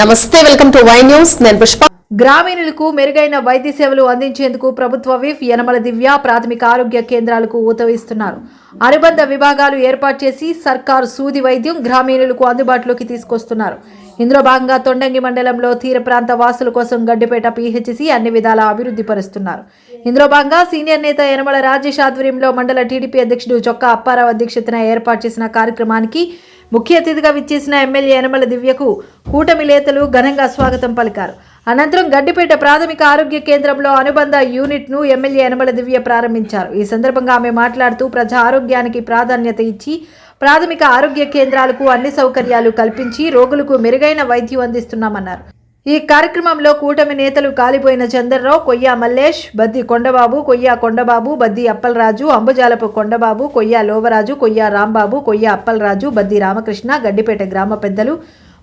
నమస్తే, welcome to Y news. నేను పుష్ప. గ్రామీణులకు మెరుగైన వైద్య సేవలు అందించేందుకు ప్రభుత్వ విఫ్ యనమల దివ్య ప్రాథమిక ఆరోగ్య కేంద్రాలకు ఊతవిస్తున్నారు. అనుబంధ విభాగాలు ఏర్పాటు చేసి సర్కారు సూది వైద్యం గ్రామీణులకు అందుబాటులోకి తీసుకొస్తున్నారు. ఇందులో భాగంగా తొండంగి మండలంలో తీర ప్రాంత వాసుల కోసం గడ్డిపేట పిహెచ్సి అన్ని విధాల అభివృద్ధి పరుస్తున్నారు. ఇందులో భాగంగా సీనియర్ నేత యనమల రాజేష్ ఆధ్వర్యంలో మండల టీడీపీ అధ్యక్షుడు చొక్కా అప్పారావు అధ్యక్షతన ఏర్పాటు చేసిన కార్యక్రమానికి ముఖ్య అతిథిగా విచ్చేసిన ఎమ్మెల్యే యనమల దివ్యకు కూటమి నేతలు ఘనంగా స్వాగతం పలికారు. అనంతరం గడ్డిపేట ప్రాథమిక ఆరోగ్య కేంద్రంలో అనుబంధ యూనిట్ను ఎమ్మెల్యే యనమల దివ్య ప్రారంభించారు. ఈ సందర్భంగా ఆమె మాట్లాడుతూ ప్రజా ఆరోగ్యానికి ప్రాధాన్యత ఇచ్చి ప్రాథమిక ఆరోగ్య కేంద్రాలకు అన్ని సౌకర్యాలు కల్పించి రోగులకు మెరుగైన వైద్యం అందిస్తున్నామన్నారు. ఈ కార్యక్రమంలో కూటమి నేతలు కాలిపోయిన చంద్రరావు, కొయ్యా మల్లేష్, బద్ది కొండబాబు, కొయ్యా కొండబాబు, బద్ది అప్పలరాజు, అంబుజాలపు కొండబాబు, కొయ్యా లోవరాజు, కొయ్యా రాంబాబు, కొయ్యా అప్పలరాజు, బద్ది రామకృష్ణ, గడ్డిపేట గ్రామ పెద్దలు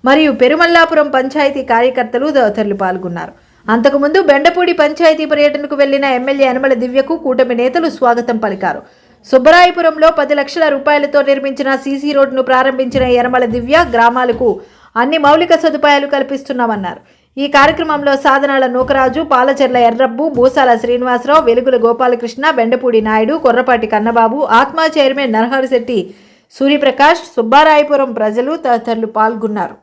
మరియు పెరుమల్లాపురం పంచాయతీ కార్యకర్తలు తదితరులు పాల్గొన్నారు. అంతకుముందు బెండపూడి పంచాయతీ పర్యటనకు వెళ్లిన ఎమ్మెల్యే యనమల దివ్యకు కూటమి నేతలు స్వాగతం పలికారు. సుబ్బరాయపురంలో 10 లక్షల రూపాయలతో నిర్మించిన సీసీ రోడ్డును ప్రారంభించిన యనమల దివ్య గ్రామాలకు అన్ని మౌలిక సదుపాయాలు కల్పిస్తున్నామన్నారు. ఈ కార్యక్రమంలో సాధనాల నూకరాజు, పాలచెర్ల ఎర్రబ్బు, భూసాల శ్రీనివాసరావు, వెలుగుల గోపాలకృష్ణ, బెండపూడి నాయుడు, కొర్రపాటి కన్నబాబు, ఆత్మ చైర్మన్ నరహరిశెట్టి సూర్యప్రకాష్, సుబ్బారాయపురం ప్రజలు తదితరులు పాల్గొన్నారు.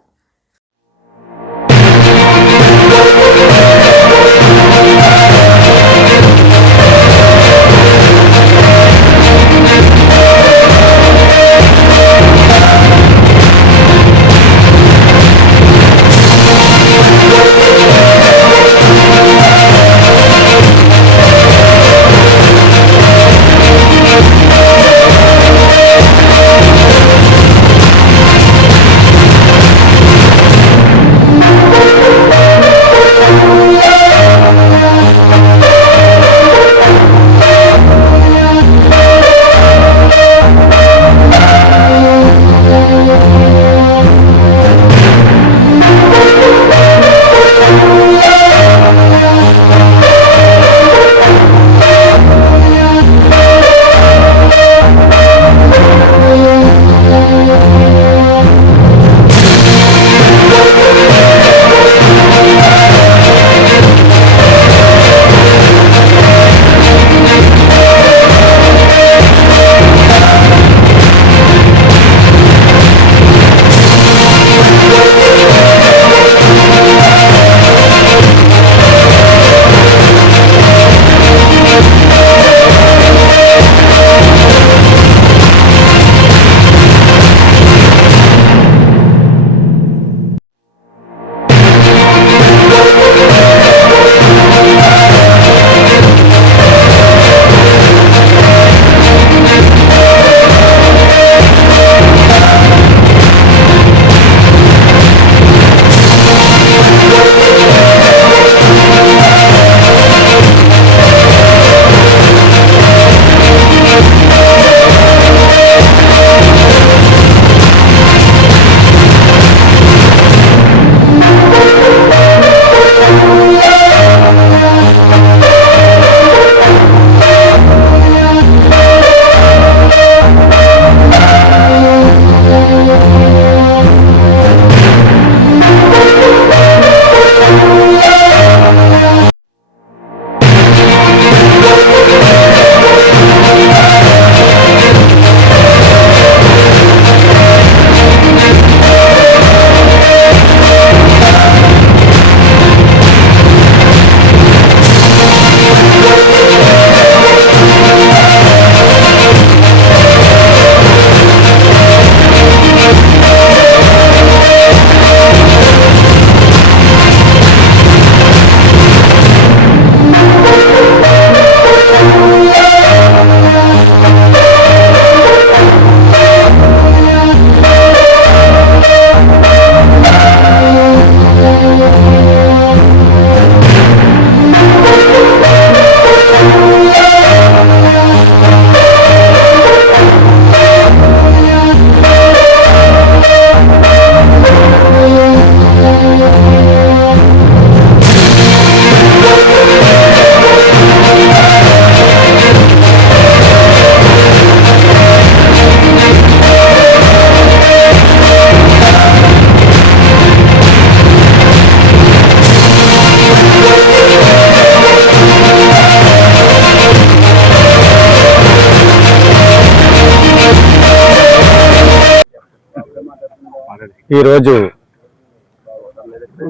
ఈరోజు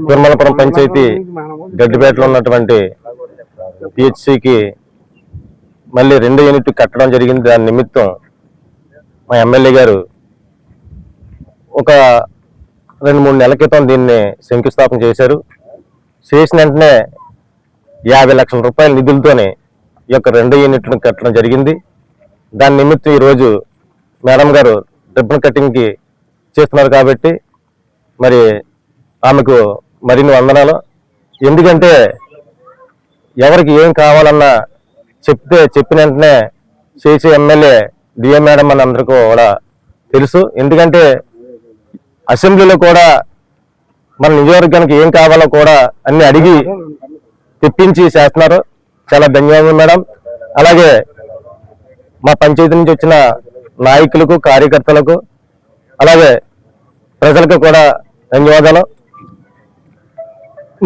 తిరుమలపురం పంచాయతీ గడ్డిపేటలో ఉన్నటువంటి పిహెచ్సికి మళ్ళీ 2వ యూనిట్ కట్టడం జరిగింది. దాని నిమిత్తం మా ఎమ్మెల్యే గారు ఒక 2-3 నెలల క్రితం దీన్ని శంకుస్థాపన చేశారు. చేసిన వెంటనే 50 లక్షల రూపాయల నిధులతోనే ఈ యొక్క 2వ యూనిట్ను కట్టడం జరిగింది. దాని నిమిత్తం ఈరోజు మేడం గారు రిబ్బన్ కటింగ్కి చేస్తున్నారు కాబట్టి మరి ఆమెకు మరిన్ని వందనాలు. ఎందుకంటే ఎవరికి ఏం కావాలన్నా చెప్పిన వెంటనే చేసే ఎమ్మెల్యే డిఏ మేడం అని అందరికీ కూడా తెలుసు. ఎందుకంటే అసెంబ్లీలో కూడా మన నియోజకవర్గానికి ఏం కావాలో కూడా అన్ని అడిగి తెప్పించి చేస్తున్నారు. చాలా ధన్యవాదాలు మేడం. అలాగే మా పంచాయతీ నుంచి వచ్చిన నాయకులకు, కార్యకర్తలకు, అలాగే ప్రజలకు కూడా ధన్యవాదాలు.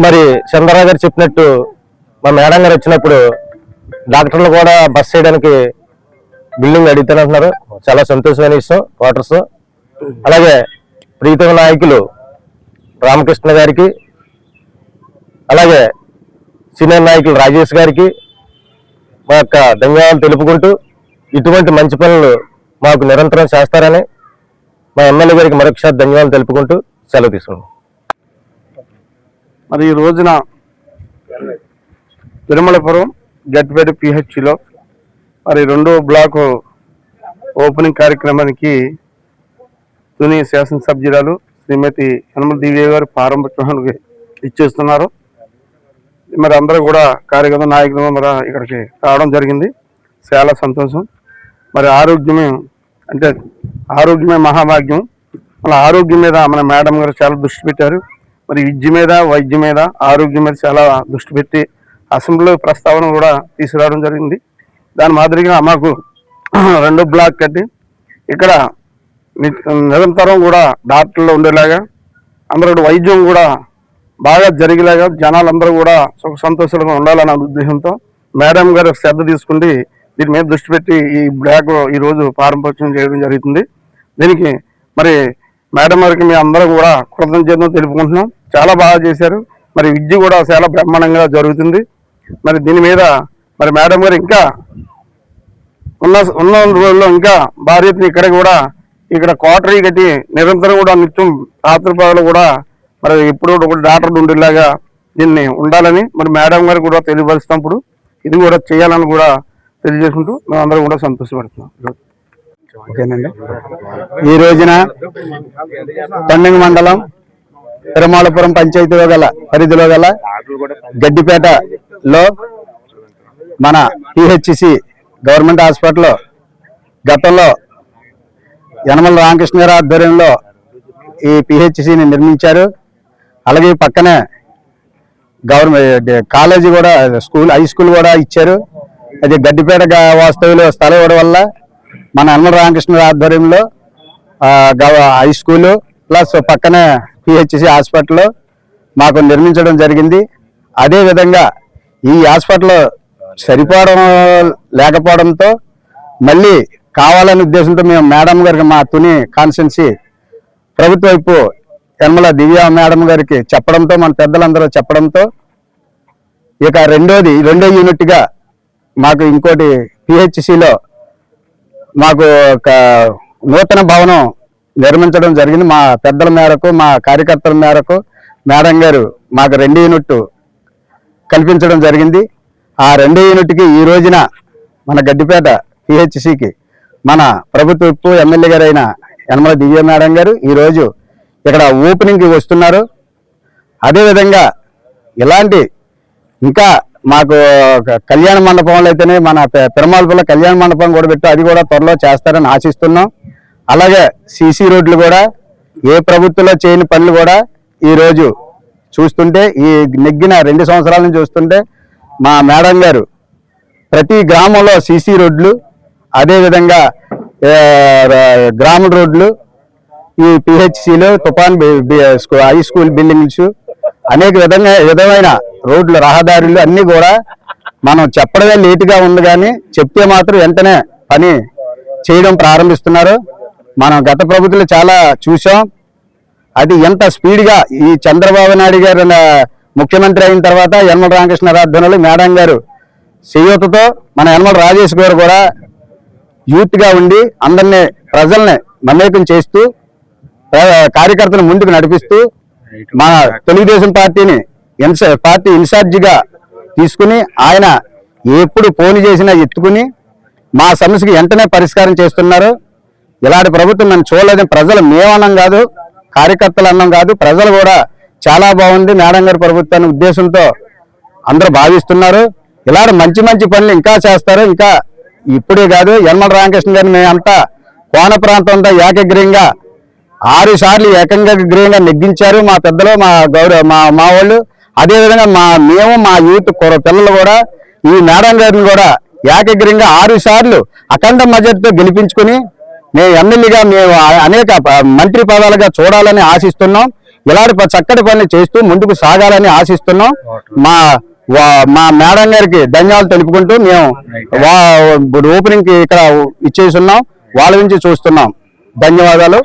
మరి చంద్రరావు గారు చెప్పినట్టు మా మేడం గారు వచ్చినప్పుడు డాక్టర్లు కూడా బస్ చేయడానికి బిల్డింగ్ అడుగుతానంటున్నారు. చాలా సంతోషమైన విషయం. క్వార్టర్స్, అలాగే ప్రీతమ నాయకులు రామకృష్ణ గారికి, అలాగే సీనియర్ నాయకులు రాజేష్ గారికి మా యొక్క ధన్యవాదాలు తెలుపుకుంటూ ఇటువంటి మంచి పనులు మాకు నిరంతరం చేస్తారని మా ఎమ్మెల్యే గారికి మరొకసారి ధన్యవాదాలు తెలుపుకుంటూ సెలవు తీసుకున్నాం. మరి ఈ రోజున తిరుమలపురం గట్టిపేట పిహెచ్సిలో మరి 2వ బ్లాకు ఓపెనింగ్ కార్యక్రమానికి తుని శాసనసభ్యురాలు శ్రీమతి యనమల దివ్య గారు ప్రారంభోత్సవానికి ఇచ్చేస్తున్నారు. మరి అందరూ కూడా కార్యకర్త నాయకులు మరి ఇక్కడికి రావడం జరిగింది. చాలా సంతోషం. మరి ఆరోగ్యమే మహాభాగ్యం. మన ఆరోగ్యం మీద మన మేడం గారు చాలా దృష్టి పెట్టారు. మరి విద్య మీద, వైద్యం మీద, ఆరోగ్యం మీద చాలా దృష్టి పెట్టి అసెంబ్లీలో ప్రస్తావన కూడా తీసుకురావడం జరిగింది. దాని మాదిరిగా మాకు 2వ బ్లాక్ కట్టి ఇక్కడ నిరంతరం కూడా డాక్టర్లు ఉండేలాగా, అందరూ వైద్యం కూడా బాగా జరిగేలాగా, జనాలందరూ కూడా సుఖ సంతోషాలుగా ఉండాలన్న ఉద్దేశంతో మేడం గారు శ్రద్ధ తీసుకుంటే దీని మీద దృష్టి పెట్టి ఈ బ్లాక్ ఈరోజు ప్రారంభోత్సవం చేయడం జరుగుతుంది. దీనికి మరి మేడం గారికి మీ అందరూ కూడా కృతజ్ఞతలు తెలుపుకుంటున్నాం. చాలా బాగా చేశారు. మరి విద్య కూడా చాలా బ్రహ్మాండంగా జరుగుతుంది. మరి దీని మీద మరి మేడం గారు ఇంకా ఉన్న రోజుల్లో ఇంకా భార్యతని ఇక్కడ క్వార్టరీ కట్టి నిరంతరం కూడా నిత్యం రాత్రి పగలు కూడా మరి ఎప్పుడు కూడా డాక్టర్లు ఉండేలాగా దీన్ని ఉండాలని మరి మేడం గారు కూడా తెలియపరుస్తున్నప్పుడు ఇది కూడా చేయాలని కూడా తెలియజేసుకుంటూ మేము అందరూ కూడా సంతోషపడుతున్నాం. ఓకేనండి. ఈ రోజున తొండంగి మండలం తిరుమలపురం పంచాయతీలో గల పరిధిలో గల గడ్డిపేటలో మన పిహెచ్సి గవర్నమెంట్ హాస్పిటల్లో గతంలో యనమల రామకృష్ణ గారి ఆధ్వర్యంలో ఈ పిహెచ్సిని నిర్మించారు. అలాగే పక్కనే గవర్నమెంట్ కాలేజీ కూడా, హై స్కూల్ కూడా ఇచ్చారు. అది గడ్డిపేట వాస్తవ్యులు స్థలం ఇవ్వడం వల్ల మన యనమల రామకృష్ణ గారి ఆధ్వర్యంలో హై స్కూలు ప్లస్ పక్కనే పిహెచ్సి హాస్పిటల్ మాకు నిర్మించడం జరిగింది. అదేవిధంగా ఈ హాస్పిటల్ సరిపోవడం లేకపోవడంతో మళ్ళీ కావాలనే ఉద్దేశంతో మేము మేడం గారికి, మా తుని కాన్స్టిట్యున్సీ ప్రభుత్వ వైపు యనమల దివ్య మేడం గారికి చెప్పడంతో, మన పెద్దలందరూ చెప్పడంతో ఇక 2వ యూనిట్గా మాకు ఇంకోటి పిహెచ్సిలో మాకు ఒక నూతన భవనం నిర్మించడం జరిగింది. మా పెద్దల మేరకు, మా కార్యకర్తల మేరకు మేడం గారు మాకు 2వ యూనిట్ కల్పించడం జరిగింది. ఆ 2వ యూనిట్కి ఈ రోజున మన గడ్డిపేట పిహెచ్సికి మన ప్రభుత్వ విప్పు ఎమ్మెల్యే గారు అయిన యనమల దివ్య మేడం గారు ఈరోజు ఇక్కడ ఓపెనింగ్కి వస్తున్నారు. అదేవిధంగా ఇలాంటి ఇంకా మాకు కళ్యాణ మండపంలో అయితేనే మన తిరుమలపురంలో కళ్యాణ మండపం కూడా పెట్టి అది కూడా త్వరలో చేస్తారని ఆశిస్తున్నాం. అలాగే సీసీ రోడ్లు కూడా ఏ ప్రభుత్వంలో చేయని పనులు కూడా ఈరోజు చూస్తుంటే, ఈ నెగ్గిన 2 సంవత్సరాల నుంచి చూస్తుంటే మా మేడం గారు ప్రతి గ్రామంలో సీసీ రోడ్లు, అదేవిధంగా గ్రామ రోడ్లు, ఈ పిహెచ్సిలో తుఫాన్ హై స్కూల్ బిల్డింగ్స్, అనేక విధమైన రోడ్లు, రహదారులు అన్నీ కూడా మనం చెప్పడమే లేటుగా ఉంది, కానీ చెప్తే మాత్రం వెంటనే పని చేయడం ప్రారంభిస్తున్నారు. మనం గత ప్రభుత్వాలు చాలా చూసాం. అది ఎంత స్పీడ్గా ఈ చంద్రబాబు నాయుడు గారు ముఖ్యమంత్రి అయిన తర్వాత యనమల రామకృష్ణారావు ఆధ్వర్యంలో మేడం గారు చేయూతతో మన యనమల రాజేష్ గారు కూడా యూత్గా ఉండి అందరినీ ప్రజల్ని మమేకం చేస్తూ కార్యకర్తలు ముందుకు నడిపిస్తూ మన తెలుగుదేశం పార్టీ ఇన్ఛార్జిగా తీసుకుని ఆయన ఎప్పుడు ఫోన్ చేసినా ఎత్తుకుని మా సమస్యకి వెంటనే పరిష్కారం చేస్తున్నారు. ఇలాంటి ప్రభుత్వం మనం చూడలేదని ప్రజలు మేమన్నాం కాదు, కార్యకర్తలు అన్నం కాదు, ప్రజలు కూడా చాలా బాగుంది మేడం గారి ప్రభుత్వాన్ని ఉద్దేశంతో అందరూ భావిస్తున్నారు. ఇలాంటి మంచి మంచి పనులు ఇంకా చేస్తారు. ఇంకా ఇప్పుడే కాదు, యనమల రామకృష్ణ గారిని మేమంతా కోన ప్రాంతం అంతా ఏకగ్రీయంగా 6 సార్లు ఏకంగ్రీయంగా నెగ్గించారు మా పెద్దలు, మా వాళ్ళు. అదేవిధంగా మేము మా యూత్ పిల్లలు కూడా ఈ మేడం గారిని కూడా ఏకగ్రీయంగా 6 సార్లు అఖండ మెజార్టీతో గెలిపించుకుని మేము ఎమ్మెల్యేగా మేము అనేక మంత్రి పదాలుగా చూడాలని ఆశిస్తున్నాం. ఇలాంటి చక్కటి పనులు చేస్తూ ముందుకు సాగాలని ఆశిస్తున్నాం. మా మేడం గారికి ధన్యవాదాలు తెలుపుకుంటూ మేము ఓపెనింగ్ కి ఇక్కడ ఇచ్చేస్తున్నాం, వాళ్ళ నుంచి చూస్తున్నాం. ధన్యవాదాలు.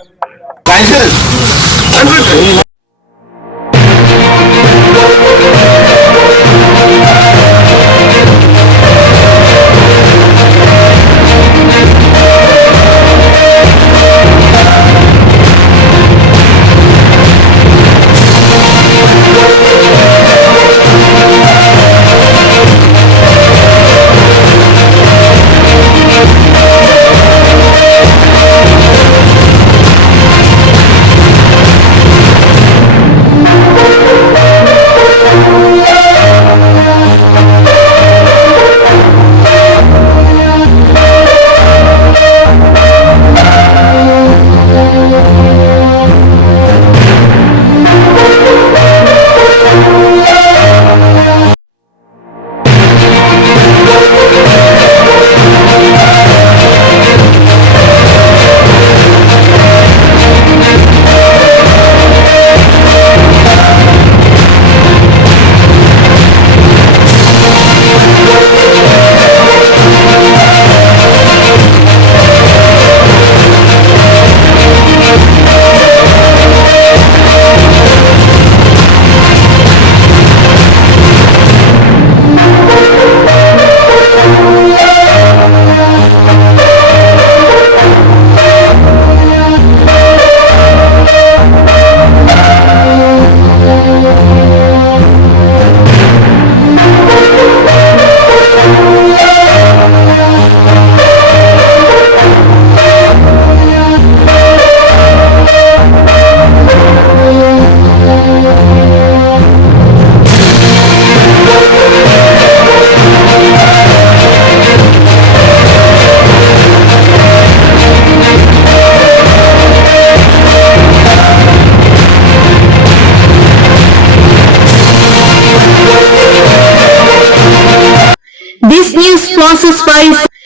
This news sponsored by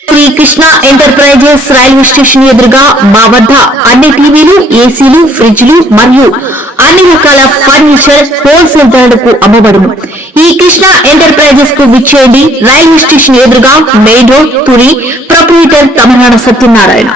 Shri Krishna enterprises railway station ఎదురుగా మా వద్ద అన్ని టీవీలు, ఏసీలు, ఫ్రిడ్జ్లు మరియు అన్ని రకాల ఫర్నిచర్ హోల్సేల్ ధరలకు అమ్మబడును. ఈ కృష్ణ ఎంటర్ప్రైజెస్ కు విచ్చేయండి. రైల్వే స్టేషన్ ఎదురుగా main road, Tuni. Proprietor Tamil Nadu Satyanarayana.